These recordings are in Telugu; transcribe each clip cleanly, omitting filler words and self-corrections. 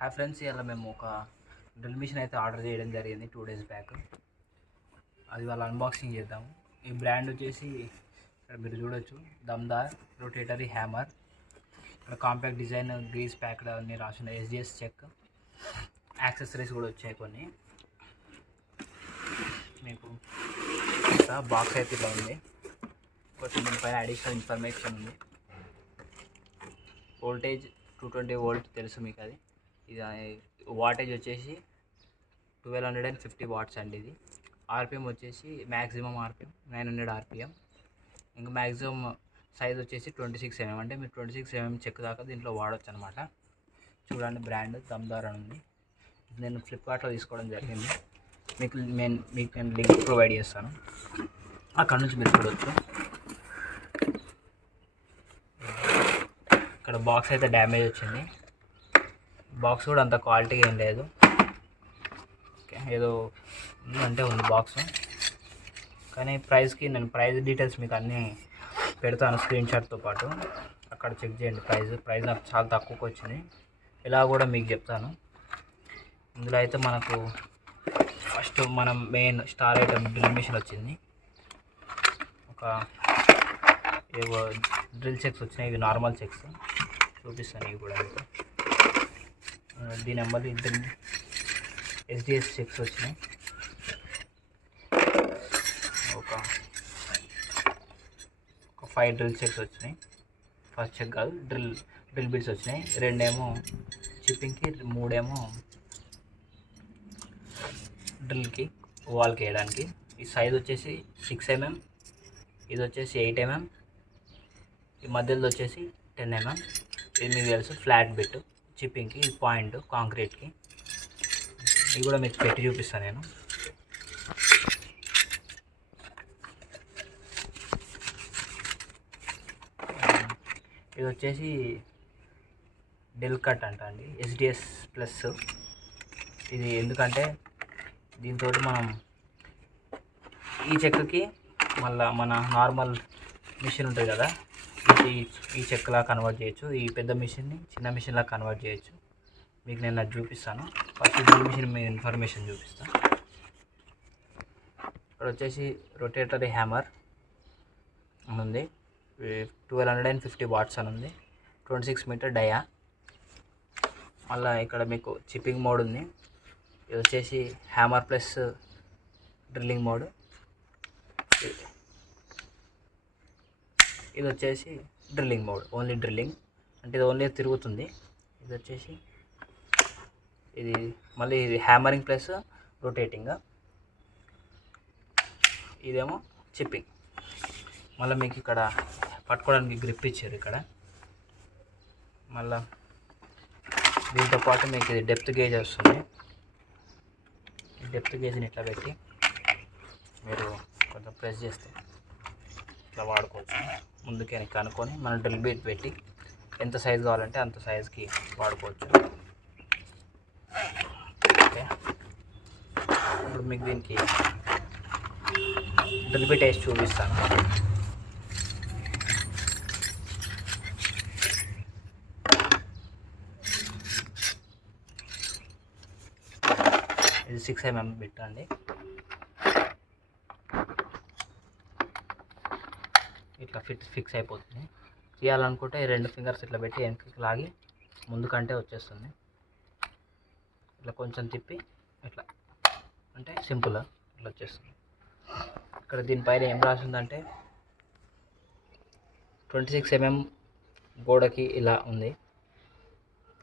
హాయ్ ఫ్రెండ్స్, ఇలా మేము ఒక డ్రిల్ మిషన్ అయితే ఆర్డర్ చేయడం జరిగింది 2 days బ్యాక్. అది వాళ్ళ అన్బాక్సింగ్ చేద్దాము. ఈ బ్రాండ్ వచ్చేసి ఇక్కడ మీరు చూడొచ్చు, దమ్దార్ రొటేటరీ హ్యామర్. ఇక్కడ కాంపాక్ట్ డిజైన్, గ్రీస్ ప్యాక్డ్ అన్నీ రాసున్నాయి. SGS చెక్, యాక్సెసరీస్ కూడా వచ్చాయి కొన్ని. మీకు బాక్స్ అయితే ఇలా ఉంది. కొంచెం దీనిపైన అడిషనల్ ఇన్ఫర్మేషన్ ఉంది. వోల్టేజ్ 220 volt తెలుసు మీకు. అది ఇది వాటేజ్ వచ్చేసి 1250 watts అండి. ఇది ఆర్పిఎం వచ్చేసి మ్యాక్సిమం ఆర్పిఎం 900 RPM. ఇంకా మ్యాక్సిమం సైజ్ వచ్చేసి 26 mm. అంటే మీరు 26 mm చెక్ దాకా దీంట్లో వాడచ్చు అనమాట. చూడండి, బ్రాండ్ దమ్దార్ అని ఉంది. నేను ఫ్లిప్కార్ట్లో తీసుకోవడం జరిగింది. మీకు నేను లింక్ ప్రొవైడ్ చేస్తాను, అక్కడ నుంచి మీరు చూడవచ్చు. ఇక్కడ బాక్స్ అయితే డ్యామేజ్ వచ్చింది. బాక్స్ కూడా అంత క్వాలిటీ ఏం లేదు. ఏదో అంటే ఉంది బాక్స్, కానీ ప్రైస్కి నేను ప్రైస్ డీటెయిల్స్ మీకు అన్నీ పెడతాను స్క్రీన్ షాట్తో పాటు. అక్కడ చెక్ చేయండి. ప్రైస్ నాకు చాలా తక్కువకి వచ్చింది. ఇలా కూడా మీకు చెప్తాను. ఇందులో అయితే మనకు ఫస్ట్ మనం main star item drill machine వచ్చింది. ఒక ఏవో డ్రిల్ చెక్స్ వచ్చినాయి. ఇవి నార్మల్ చెక్స్ చూపిస్తాను. ఇవి కూడా దీని నెంబర్ ఇద్దరు SGS చెక్స్ వచ్చినాయి. ఒక 5 డ్రిల్ చెక్స్ వచ్చినాయి. ఫస్ట్ చెక్ కాదు, డ్రిల్ బిట్స్ వచ్చినాయి. 2 ఏమో చిప్పింగ్కి, 3 ఏమో డ్రిల్కి, వాల్కి వేయడానికి. ఈ సైజ్ వచ్చేసి 6 mm, ఇది వచ్చేసి 8 mm, ఈ మధ్యలో వచ్చేసి 10 mm. ఇది మీకు తెలుసు ఫ్లాట్ బిట్ చిప్పింగ్కి, పాయింట్ కాంక్రీట్కి. ఇది కూడా మీకు పెట్టి చూపిస్తాను నేను. ఇది వచ్చేసి డెల్ కట్ అంట అండి, SGS ప్లస్. ఇది ఎందుకంటే దీంతో మనం ఈ చెక్కకి మళ్ళీ మన నార్మల్ మిషన్ ఉంటుంది కదా, ఈ చెక్కలా కన్వర్ట్ చేయొచ్చు. ఈ పెద్ద మిషన్ని చిన్న మిషన్లా కన్వర్ట్ చేయొచ్చు. మీకు నేను అది చూపిస్తాను. ఫస్ట్ డ్రిల్ మిషన్ మీద ఇన్ఫర్మేషన్ చూపిస్తాను. ఇక్కడ వచ్చేసి రొటేటరీ హ్యామర్ అని ఉంది. 1250 watts అని ఉంది. 26 meter డయా. మళ్ళీ ఇక్కడ మీకు చిప్పింగ్ మోడ్ ఉంది. ఇది వచ్చేసి హ్యామర్ ప్లస్ డ్రిల్లింగ్ మోడ్. ఇది వచ్చేసి డ్రిల్లింగ్ మోడ్, ఓన్లీ డ్రిల్లింగ్, అంటే ఇది ఓన్లీ తిరుగుతుంది. ఇది వచ్చేసి ఇది మళ్ళీ ఇది హ్యామరింగ్ ప్లస్ రొటేటింగ్. ఇదేమో చిప్పింగ్. మళ్ళీ మీకు ఇక్కడ పట్టుకోవడానికి గ్రిప్ ఇచ్చారు ఇక్కడ. మళ్ళీ దీంతో పాటు మీకు ఇది డెప్త్ గేజ్ వస్తుంది. ఈ డెప్త్ గేజ్ని ఇట్లా పెట్టి మీరు కొంచెం ప్రెస్ చేస్తే ఇట్లా వాడుకోవచ్చు. ముందుకే కనుక్కొని మనం డ్రిల్ బీట్ పెట్టి ఎంత సైజు కావాలంటే అంత సైజుకి వాడుకోవచ్చు. ఓకే, ఇప్పుడు మీకు దీనికి డ్రిల్ బీట్ వేసి చూపిస్తాను. ఇది 6 mm బిట్ అండి. ఇట్లా ఫిక్స్ అయిపోతుంది. తీయాలనుకుంటే 2 fingers ఇట్లా పెట్టి వెనక్కి లాగి ముందుకంటే వచ్చేస్తుంది. ఇట్లా కొంచెం తిప్పి ఇట్లా అంటే సింపుల్గా ఇట్లా వచ్చేస్తుంది. ఇక్కడ దీనిపైన ఏం రాసిందంటే 26 mm గోడకి ఇలా ఉంది.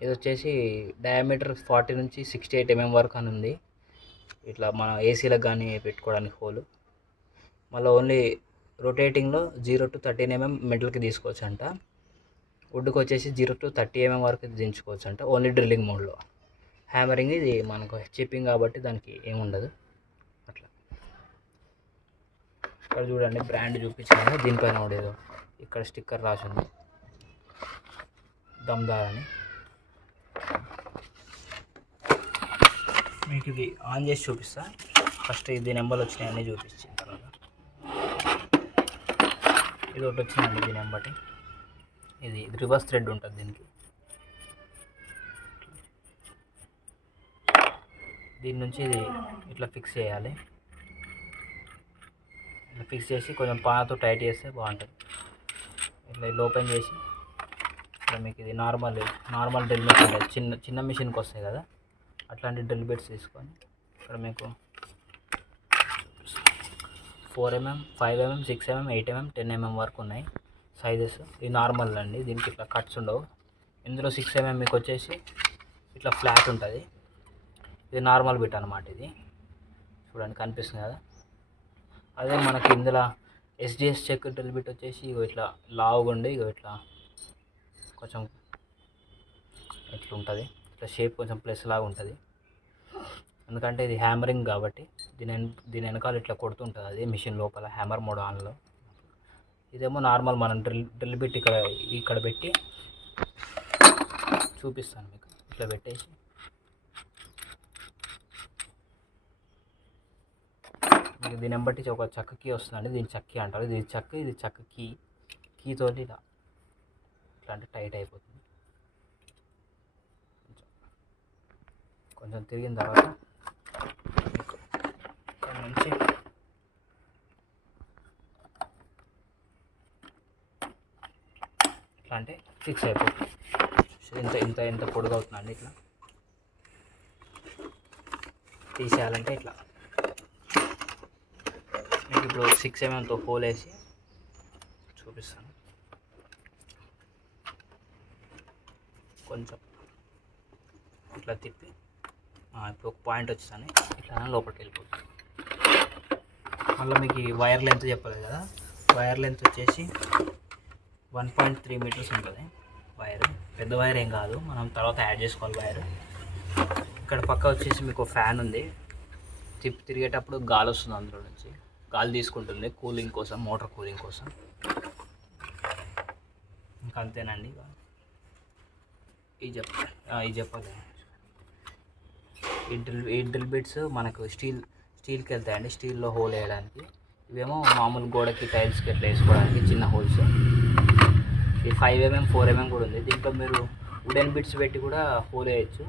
ఇది వచ్చేసి డయామీటర్ 40 నుంచి 68 mm వరకు అని ఉంది. ఇట్లా మన ఏసీలకు కానీ పెట్టుకోవడానికి హోలు. మళ్ళీ ఓన్లీ రొటేటింగ్లో 0 to 13 mm మిడిల్కి తీసుకోవచ్చు అంట. వుడ్కి వచ్చేసి 0 to 30 mm వరకు దించుకోవచ్చు అంట, ఓన్లీ డ్రిల్లింగ్ మోడ్లో. హ్యామరింగ్ ఇది మనకు చిప్పింగ్ కాబట్టి దానికి ఏముండదు. అట్లా ఇక్కడ చూడండి, బ్రాండ్ చూపించాను. దీనిపైన ఉండేదో ఇక్కడ స్టిక్కర్ రాసింది దమ్దార్ అని. మీకు ఇది ఆన్ చేసి చూపిస్తా. ఫస్ట్ ఇది నెంబర్లు వచ్చినాయి అన్నీ చూపించిన తర్వాత ఇది ఒకటి వచ్చిందండి. దీని నెంబర్ ఇది రివర్స్ థ్రెడ్ ఉంటుంది దీనికి. దీని నుంచి ఇది ఇట్లా ఫిక్స్ చేయాలి. ఇట్లా ఫిక్స్ చేసి కొంచెం పానతో టైట్ చేస్తే బాగుంటుంది. ఇట్లా ఇది ఓపెన్ చేసి ఇట్లా మీకు ఇది నార్మల్ డ్రిల్ బిట్స్ ఉంటాయి, చిన్న మిషన్కి వస్తాయి కదా, అట్లాంటి డ్రిల్ బిట్స్ తీసుకొని ఇక్కడ మీకు 4mm, 5mm, 6mm, 8mm, 10mm వరకు ఉన్నాయి సైజెస్. ఇది నార్మల్ అండి, దీనికి ఇట్లా కట్స్ ఉండవు. ఇందులో 6mm మీకు వచ్చేసి ఇట్లా ఫ్లాట్ ఉంటుంది. ఇది నార్మల్ బిట్ అనమాట. ఇది చూడండి కనిపిస్తుంది కదా. అదే మనకి ఇందులో ఎస్డిఎస్ చెక్ డ్రిల్ బిట్ వచ్చేసి ఇగో ఇట్లా లావుగుండి ఇగో ఇట్లా కొంచెం ఇట్లా ఉంటుంది. ఇట్లా షేప్ కొంచెం ప్లస్ లాగా ఉంటుంది, ఎందుకంటే ఇది హ్యామరింగ్ కాబట్టి దీని వెనకాల ఇట్లా కొడుతుంటుంది అది మిషన్ లోపల హ్యామర్ మోడ్ ఆన్లో. ఇదేమో నార్మల్ మనం డ్రిల్ బిట్ ఇక్కడ పెట్టి చూపిస్తాను మీకు. ఇట్లా పెట్టేసి మీకు దీన్ని బట్టి ఒక చెక్క కీ వస్తుందండి, దీని చక్కీ అంటారు. ఇది చెక్క కీతో ఇలా ఇట్లాంటి టైట్ అయిపోతుంది. కొంచెం తిరిగిన తర్వాత ఇక్కడ నుంచి ఇట్లా అంటే ఫిక్స్ అయిపోతుంది. ఇంత పొడుగు అవుతుందండి. ఇట్లా తీసేయాలంటే ఇట్లా మీకు ఇప్పుడు 6mmతో హోల్ వేసి చూపిస్తాను. కొంచెం ఇట్లా తిప్పి ఇప్పుడు ఒక పాయింట్ వచ్చేసాను, ఇట్లా లోపలికి వెళ్ళిపోతుంది. మళ్ళీ మీకు ఈ వైర్ లెంత్ చెప్పలేదు కదా, వైర్ లెంత్ వచ్చేసి 1.3 మీటర్స్ ఉంటుంది వైర్. పెద్ద వైర్ ఏం కాదు, మనం తర్వాత యాడ్ చేసుకోవాలి వైర్. ఇక్కడ పక్క వచ్చేసి మీకు ఫ్యాన్ ఉంది, తిరిగేటప్పుడు గాలి వస్తుంది, అందులో నుంచి గాలి తీసుకుంటుంది కూలింగ్ కోసం, మోటార్ కూలింగ్ కోసం. ఇంకా అంతేనండి. ఇది చెప్పాలి. ఈ డ్రిల్ బిట్స్ మనకు స్టీల్కి వెళ్తాయండి, స్టీల్లో హోల్ వేయడానికి. ఇవేమో మామూలు గోడకి టైల్స్కి ఎట్లా వేసుకోవడానికి చిన్న హోల్స్. ఇది 5mm, 4mm కూడా ఉంది. దీంట్లో మీరు వుడెన్ బిట్స్ పెట్టి కూడా హోల్ వేయచ్చు.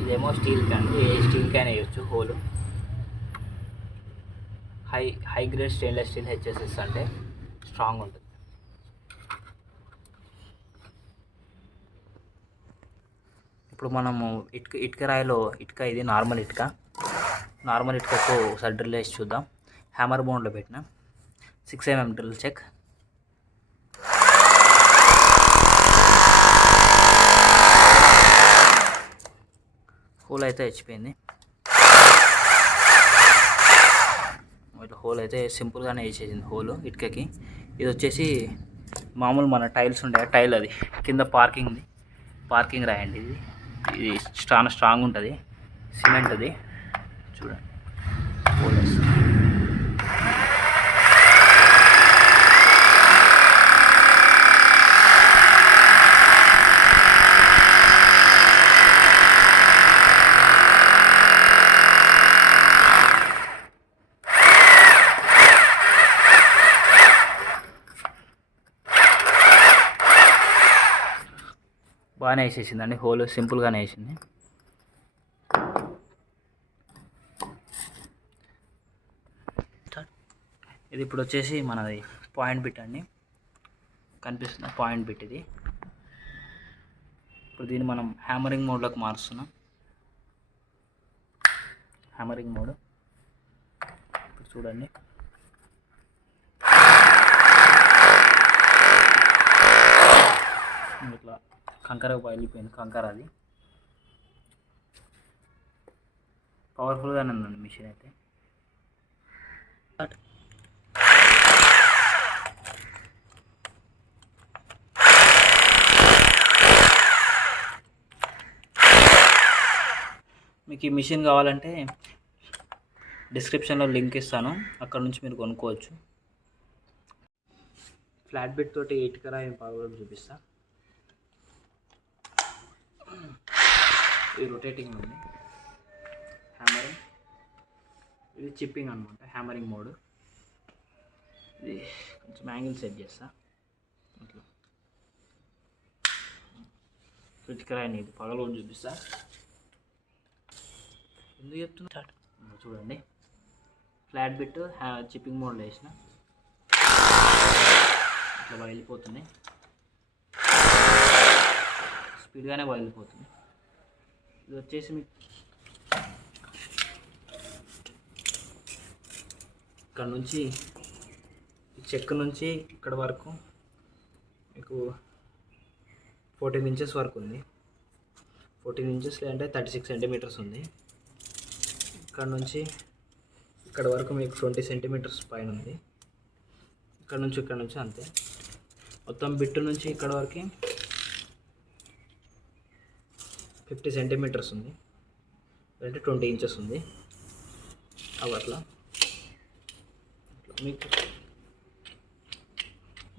ఇదేమో స్టీల్కి అండి, ఏ స్టీల్కైనా వేయచ్చు whole. High grade stainless steel HSS అంటే స్ట్రాంగ్ ఉంటుంది. ఇప్పుడు మనము ఇటుక రాయిలో ఇది నార్మల్ ఇటుకకు ఒకసారి డ్రిల్ వేసి చూద్దాం. హ్యామర్ బౌండ్లో పెట్టిన 6mm డ్రిల్ చెక్. హోల్ అయితే వచ్చిపోయింది. ఇట్లా హోల్ అయితే సింపుల్గానే వేసేసింది హోల్ ఇటుకకి. ఇది వచ్చేసి మామూలు మన టైల్స్ ఉండే టైల్, అది కింద పార్కింగ్ రాయండి. ఇది స్ట్రాంగ్ ఉంటుంది, సిమెంట్ అది. చూడండి హోల్ వేస్తుంది. బాగానే వేసేసిందండి హోల్, సింపుల్గానే వేసింది. ఇది ఇప్పుడు వచ్చేసి మనది పాయింట్ బిట్ అండి, కనిపిస్తుంది పాయింట్ బిట్ ఇది. ఇప్పుడు దీన్ని మనం హ్యామరింగ్ మోడ్లోకి మారుస్తున్నాం. హ్యామరింగ్ మోడ్ ఇప్పుడు చూడండి. ఇట్లా కంకర పగిలిపోయింది, కంకర అది. పవర్ఫుల్గానే ఉందండి మిషన్ అయితే. మీకు ఈ మిషన్ కావాలంటే డిస్క్రిప్షన్లో లింక్ ఇస్తాను, అక్కడ నుంచి మీరు కొనుక్కోవచ్చు. ఫ్లాట్ బిట్ తోటి ఇటుక రాయి పగలగొట్టడం చూపిస్తా. ఇది రొటేటింగ్ ఉంది, హ్యామరింగ్. ఇది చిప్పింగ్ అనమాట, హ్యామరింగ్ మోడ్. ఇది కొంచెం యాంగిల్ సెట్ చేస్తా. అట్లా ఇటుక రాయిని ఇది పగలగొట్టి చూపిస్తా. ఎందుకు చెప్తున్నా చూడండి, ఫ్లాట్ బిట్ చిప్పింగ్ మోడ్లో వేసిన ఇట్లా బయలిపోతున్నాయి, స్పీడ్గానే బయలిపోతుంది. ఇది వచ్చేసి మీకు ఇక్కడ నుంచి చెక్ నుంచి ఇక్కడ వరకు మీకు 14 ఇంచెస్ వరకు ఉంది. 14 ఇంచెస్ అంటే 36 సెంటీమీటర్స్ ఉంది. ఇక్కడ నుంచి ఇక్కడ వరకు మీకు 20 సెంటీమీటర్స్ పైన ఉంది. ఇక్కడ నుంచి అంతే. మొత్తం బిట్టు నుంచి ఇక్కడ వరకు 50 సెంటీమీటర్స్ ఉంది, అంటే 20 ఇంచెస్ ఉంది. అవి అట్లా మీకు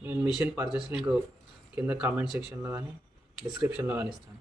నేను మిషన్ పర్చేస్ లింక్ కింద కామెంట్ సెక్షన్లో కానీ డిస్క్రిప్షన్లో కానీ ఇస్తాను.